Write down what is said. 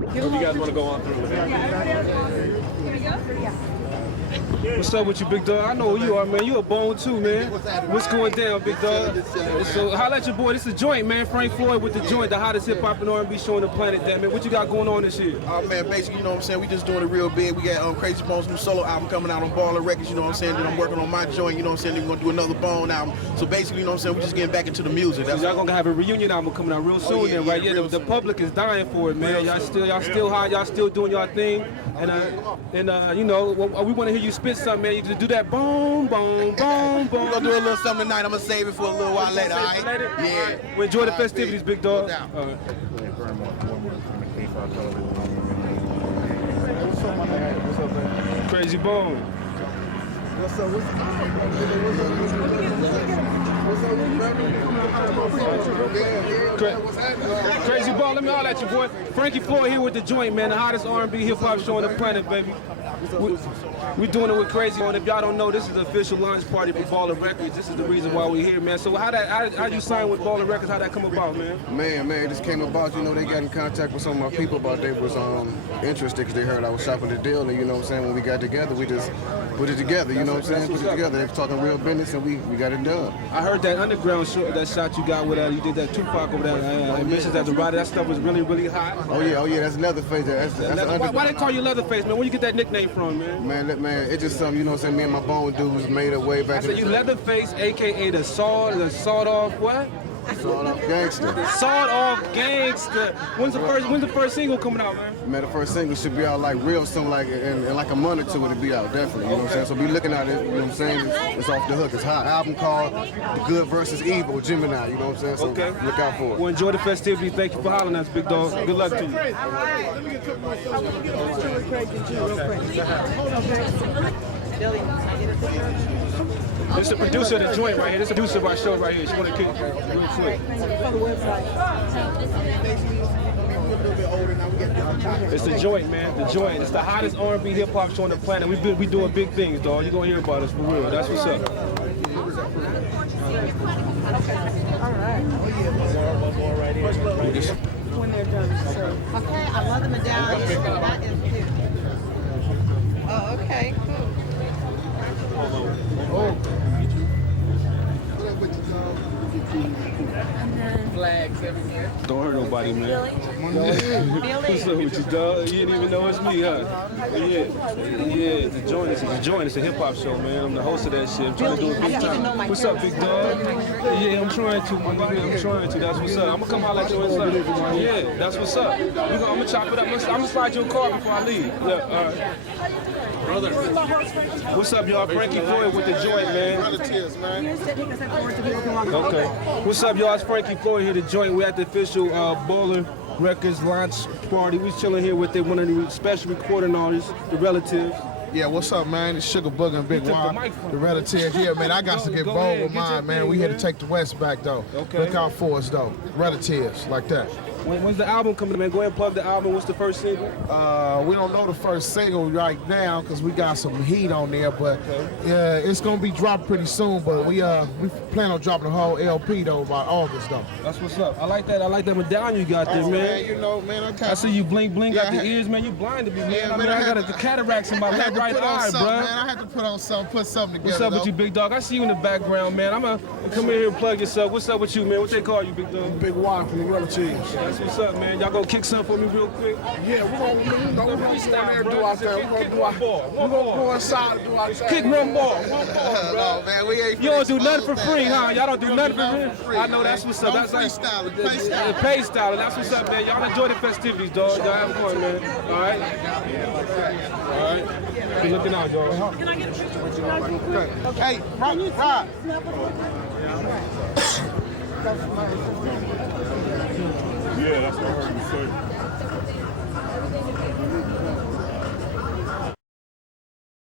So if you guys want to go on through. What's up with you, big dog? I know who you are, man. You a bone too, man. What's going down, big dog? So holla at your boy. This is the joint, man. Frank Floyd with the joint, the hottest hip hop and R&B show on the planet. Damn man, what you got going on this year? Oh man, basically, you know what I'm saying, we just doing it real big. We got Crazy Bones' new solo album coming out on Baller Records, you know what I'm saying. Then I'm working on my joint, you know what I'm saying. Then we're gonna do another Bone album. So basically, you know what I'm saying, we just getting back into the music. So y'all gonna have a reunion album coming out real soon, then, right? Yeah, the public is dying for it, man. Y'all still hot, y'all still doing y'all thing, and you know, we want to hear you spit something, man. You just do that boom, boom, boom, boom. We're gonna do a little something tonight. I'm gonna save it for a little while later, all right? Yeah. We enjoy the festivities, big dog. No doubt. Crazy Bone. What's up? Crazy Bone, let me holler at you, boy. Frankie Floyd here with the joint, man. The hottest R&B hip hop show on the planet, baby. We doing it with Crazy Bone. If y'all don't know, this is the official launch party for Baller Records. This is the reason why we're here, man. So how you sign with Baller Records? How that come about, man? Man, it just came about, you know, they got in contact with some of my people about they was interested because they heard I was shopping the deal, and you know what I'm saying, when we got together, we just put it together, you know what I'm saying, put it together. They was talking real business, and we got it done. I heard that underground that shot you got with you did that Tupac over there, Missions as a Rider. That stuff was really, really hot. Oh yeah, that's Leatherface. Why they call you Leatherface, man? Where you get that nickname from, man? Man, it's just something, you know what I'm saying, me and my Bone dudes made it way back. I said you Leatherface, aka the sawed off what? Sawed off gangster. Sawed off gangster. When's the first single coming out, man? Man, the first single should be out like real soon, like in like a month or two it'll be out, definitely. You know what I'm saying? So be looking at it, you know what I'm saying? It's off the hook. It's a hot album called The Good versus Evil, Gemini, you know what I'm saying? So okay. Look out for it. Well, enjoy the festivity. Thank you for hollering at us, big dog. Good luck to you. This is the producer of the joint right here. This is the producer of our show right here. She want to kick it real quick. It's the joint, man. The joint. It's the hottest R&B hip hop show on the planet. We doing big things, dog. You gonna hear about us for real. That's what's up. All right. When they're done. Okay, I love the medallion. That is cute. Oh, okay, cool. Flags everywhere. Don't hurt nobody, man. What's up with you, dog? You didn't even know it's me, huh? Yeah. The joint. It's a hip hop show, man. I'm the host of that shit. I'm trying to do it big time. What's up, big dog? Yeah, I'm trying to, my nigga. I'm trying to. That's what's up. I'm gonna come holler at you inside. Yeah, that's what's up. I'm gonna chop it up. I'm gonna slide you a card before I leave. Yeah, all right. Brother. What's up, y'all? Frankie Floyd with the joint, man. Okay. What's up, y'all? It's Frankie Floyd here, the joint. We're at the official Baller Records launch party. We chilling here with one of the special recording artists, the Relatives. Yeah, what's up, man? It's Sugar Booger and Big Juan, the Relatives. Yeah, man, I got to get bold with mine, man. We here to take the West back, though. Okay. Look out for us, though. Relatives, like that. When's the album coming, man? Go ahead and plug the album. What's the first single? We don't know the first single right now because we got some heat on there, but it's gonna be dropped pretty soon. But we plan on dropping the whole LP though by August though. That's what's up. I like that. I like that medallion you got there, man. You know, man, I see you blink got the ears, man. You blinded me, man. Yeah, I got the cataracts in my left right eye, bro. Man, I had to put something together. What's up with you, big dog? I see you in the background, man. I'm gonna come in here and plug yourself. What's up with you, man? What they call you, big dog? Big Juan from the Relatives. That's what's up, man. Y'all gonna kick something for me real quick? Yeah, we're gonna go there, do our thing. We're gonna go inside and do our thing. Kick one ball, bro. No, man, we ain't. You don't do nothing for free, huh? Y'all don't do nothing for free? I know that's what's up. That's like freestyling, pay style. That's what's up, man. Y'all enjoy the festivities, dog. Y'all have fun, man. All right? All right. Be looking out, y'all. Can I get a picture with you guys real quick? Okay. Hey, Rod. Yeah, that's what I heard you say.